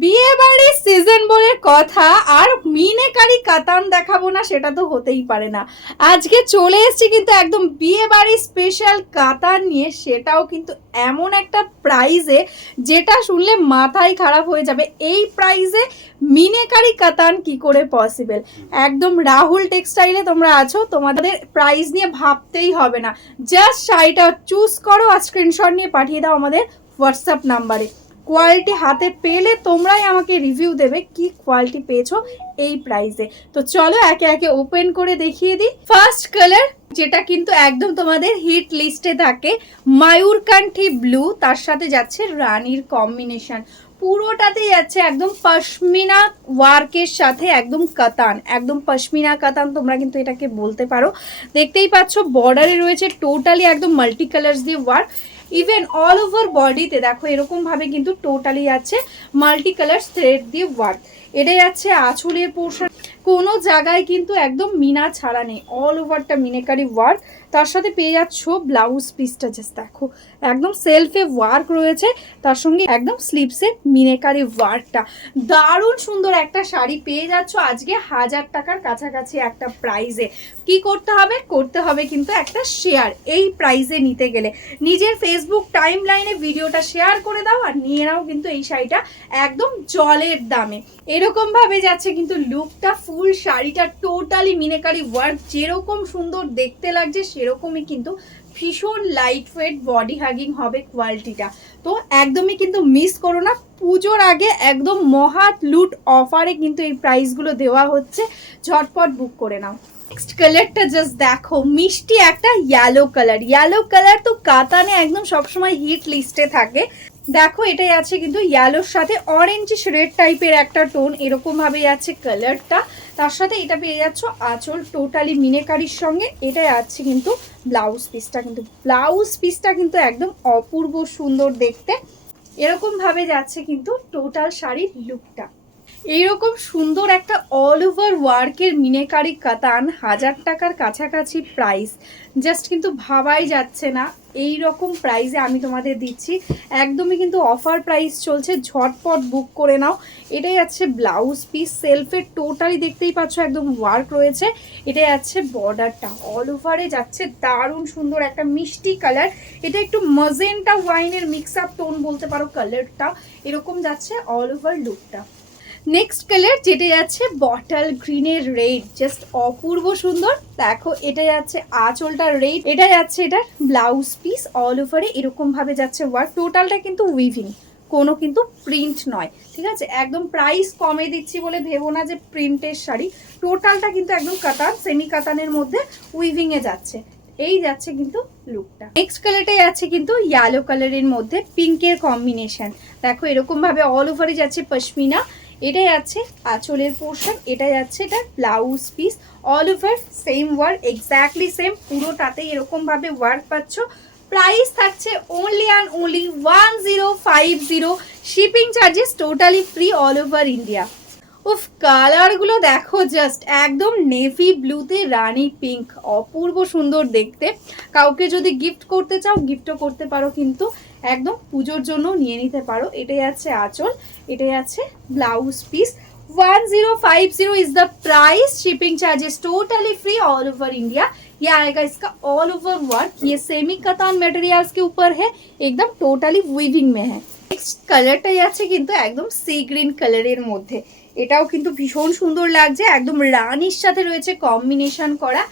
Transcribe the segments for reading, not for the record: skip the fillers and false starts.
বিয়ে বাড়ির সিজন বলে কথা, আর মিনেকারি কাতান দেখাবো না সেটা তো হতেই পারে না। আজকে চলে এসেছি কিন্তু একদম বিয়ে বাড়ির স্পেশাল কাতান নিয়ে, সেটাও কিন্তু এমন একটা প্রাইজে যেটা শুনলে মাথাই খারাপ হয়ে যাবে। এই প্রাইজে মিনেকারি কাতান কি করে পসিবল? একদম রাহুল টেক্সটাইলে তোমরা আছো, তোমাদের প্রাইস নিয়ে ভাবতেই হবে না। জাস্ট শাড়িটা চুজ করো আর স্ক্রিনশট নিয়ে পাঠিয়ে দাও আমাদের হোয়াটসঅ্যাপ নাম্বারে। কোয়ালিটি হাতে পেলে তোমরাই আমাকে রিভিউ দেবে কি কোয়ালিটি পেয়েছো এই প্রাইসে। তো চলো একে একে ওপেন করে দেখিয়ে দিই। ফার্স্ট কালার, যেটা কিন্তু একদম তোমাদের হিট লিস্টে থাকে, ময়ূরকান্ঠী ব্লু, তার সাথে যাচ্ছে রানীর কম্বিনেশন। পুরোটাতে যাচ্ছে একদম পশমিনা ওয়ার্কের সাথে একদম কাতান, একদম পশমিনা কাতান তোমরা কিন্তু এটাকে বলতে পারো। দেখতেই পাচ্ছ বর্ডারে রয়েছে টোটালি একদম মাল্টি কালার্স দিয়ে ওয়ার্ক। ইভেন অল ওভার বডিতে দেখো এরকম ভাবে কিন্তু টোটালি আছে মাল্টি কালার থ্রেড দিয়ে ওয়ার্ক। এটা যাচ্ছে আঁচলের পোর্শন, কোনো জায়গায় কিন্তু একদম মিনা ছাড়া নেই, অল ওভারটা মিনেকারি ওয়ার্ক। তার সাথে পেয়ে যাচ্ছ ব্লাউজ পিসটা, জাস্ট দেখো একদম সেলফে ওয়ার্ক রয়েছে, তার সঙ্গে একদম স্লিভসে মিনেকারি ওয়ার্কটা। দারুণ সুন্দর একটা শাড়ি পেয়ে যাচ্ছ আজকে 1000 টাকার কাছাকাছি একটা প্রাইজে। কি করতে হবে? করতে হবে কিন্তু একটা শেয়ার এই প্রাইজে নিতে গেলে। নিজের ফেসবুক টাইম লাইনে ভিডিওটা শেয়ার করে দাও আর নিয়ে নাও কিন্তু এই শাড়িটা একদম জলের দামে। এরকম ভাবে যাচ্ছে কিন্তু লুকটা, ফুল শাড়িটা টোটালি মিনেকারি ওয়ার্ক, যেরকম সুন্দর দেখতে লাগছে সেরকমই কিন্তু ভীষণ লাইট ওয়েট বডি হাগিং হবে কোয়ালিটিটা। তো একদমই কিন্তু মিস করো না, পুজোর আগে একদম মহা লুট অফারে কিন্তু এই প্রাইসগুলো দেওয়া হচ্ছে, ঝটপট বুক করে নাও। নেক্সট কালারটা জাস্ট দেখো, মিষ্টি একটা ইয়েলো কালার। ইয়েলো কালার তো কাতানে একদম সবসময় হিট লিস্টে থাকে। দেখো এটাই আছে কিন্তু ইয়েলোর সাথে অরেঞ্জ রেড টাইপের একটা টোন, এরকম ভাবে আছে কালারটা। তার সাথে এটা পেয়ে যাচ্ছ আঁচল টোটালি মিনেকারির সঙ্গে। এটাই আছে কিন্তু ব্লাউজ পিসটা, কিন্তু ব্লাউজ পিসটা কিন্তু একদম অপূর্ব সুন্দর দেখতে। এরকম ভাবে যাচ্ছে কিন্তু টোটাল শাড়ির লুকটা। এইরকম সুন্দর একটা অল ওভার ওয়ার্কের মিনেকারি কাতান 1000 টাকার কাছাকাছি প্রাইস, জাস্ট কিন্তু ভাবাই যাচ্ছে না এই রকম প্রাইসে আমি তোমাদের দিচ্ছি। একদমই কিন্তু অফার প্রাইস চলছে, ঝটপট বুক করে নাও। এটাই আছে ব্লাউজ পিস, সেলফের টোটালি দেখতেই পাচ্ছ একদম ওয়ার্ক রয়েছে। এটাই আছে বর্ডারটা, অল ওভারে যাচ্ছে দারুণ সুন্দর একটা মিষ্টি কালার। এটা একটু মজেন্টা ওয়াইনের মিক্স আপ টোন বলতে পারো কালারটা, এরকম যাচ্ছে অল ওভার লুকটা। নেক্সট কালার যেটা যাচ্ছে বটল গ্রিনের রেড, জাস্ট অপূর্ব সুন্দর। দেখো এটা যাচ্ছে আঁচলটা রেড, এটা যাচ্ছে এটা ব্লাউজ পিস, অল ওভারে এরকম ভাবে যাচ্ছে ওয়ার্ক। টোটালটা কিন্তু উইভিং, কোনো কিন্তু প্রিন্ট নয়, ঠিক আছে? একদম প্রাইস কমে দিচ্ছি বলে ভেবো না যে প্রিন্টের শাড়ি, টোটালটা কিন্তু একদম কাতান, সেমি কাতানের মধ্যে উইভিং এ যাচ্ছে। এই যাচ্ছে কিন্তু লুকটা। নেক্সট কালারটাই আছে কিন্তু ইয়েলো কালারের মধ্যে পিঙ্কের কম্বিনেশন। দেখো এরকম ভাবে অল ওভারে যাচ্ছে পশমিনা। এটাই আছে আঁচলের পোর্শন, এটা যাচ্ছে এটা blouse piece, all over same work, exactly same, পুরোটাতে এরকম ভাবে ওয়ার্ক পাচ্ছ। প্রাইস থাকছে only and only 1050, shipping charges totally free all over India. উফ, কালারগুলো দেখো জাস্ট একদম নেভি ব্লুতে রানী পিঙ্ক, অপূর্ব সুন্দর দেখতে। কাউকে যদি গিফট করতে চাও গিফটও করতে পারো, কিন্তু একদম পুজোর জন্য নিয়ে নিতে পারো। এটাই আছে আঁচল, এটাই আছে blouse piece. 1050 is the price, shipping charges totally free all over India. ये आएगा इसका ऑल ओवर वर्क, ये सेमी कतान मटेरियल्स के ऊपर है, एकदम टोटली वीविंग में है। नेक्स्ट কালারটাই আছে কিন্তু একদম সি গ্রিন কালারের মধ্যে, এটাও কিন্তু ভীষণ সুন্দর লাগছে, একদম রানীর সাথে রয়েছে কম্বিনেশন করা।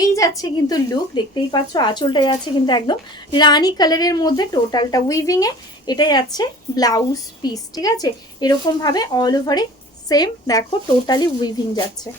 এই যাচ্ছে কিন্তু লুক, দেখতেই পাচ্ছ আঁচলটা যাচ্ছে কিন্তু একদম রানী কালারের মধ্যে, টোটালটা উইভিং এ। এটাই যাচ্ছে ব্লাউজ পিস, ঠিক আছে? এরকম ভাবে অল ওভারে सेम देखो टोटली वीविंग जाচ্ছে।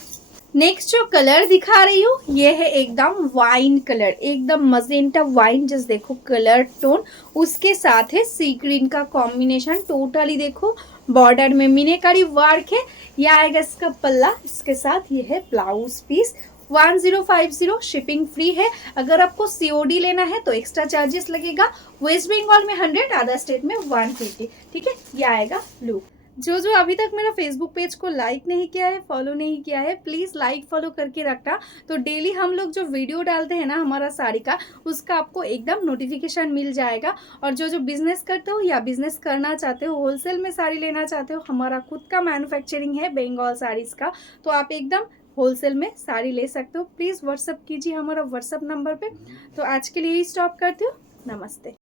नेक्स्ट जो कलर दिखा रही हूँ ये है एकदम वाइन कलर, एकदम मजेंटा वाइन, जस्ट देखो कलर टोन, उसके साथ है सी ग्रीन का कॉम्बिनेशन। टोटली देखो बॉर्डर में मीनाकारी वर्क है। ये आएगा इसका पल्ला, इसके साथ ये है ब्लाउज पीस। 1050 शिपिंग फ्री है। अगर आपको सीओडी लेना है तो एक्स्ट्रा चार्जेस लगेगा। वेस्ट बंगाल में 100, अदर स्टेट में 150, ठीक है? ये आएगा लुक। जो अभी तक मेरा फेसबुक पेज को लाइक नहीं किया है, फॉलो नहीं किया है, प्लीज़ लाइक फॉलो करके रखना। तो डेली हम लोग जो वीडियो डालते हैं ना हमारा साड़ी का, उसका आपको एकदम नोटिफिकेशन मिल जाएगा। और जो बिजनेस करते हो या बिजनेस करना चाहते हो, होलसेल में साड़ी लेना चाहते हो, हमारा खुद का मैन्युफैक्चरिंग है बंगाल साड़ीज़ का, तो आप एकदम होलसेल में साड़ी ले सकते हो। प्लीज़ व्हाट्सअप कीजिए हमारा व्हाट्सअप नंबर पे। तो आज के लिए ही स्टॉप करती हूँ। नमस्ते।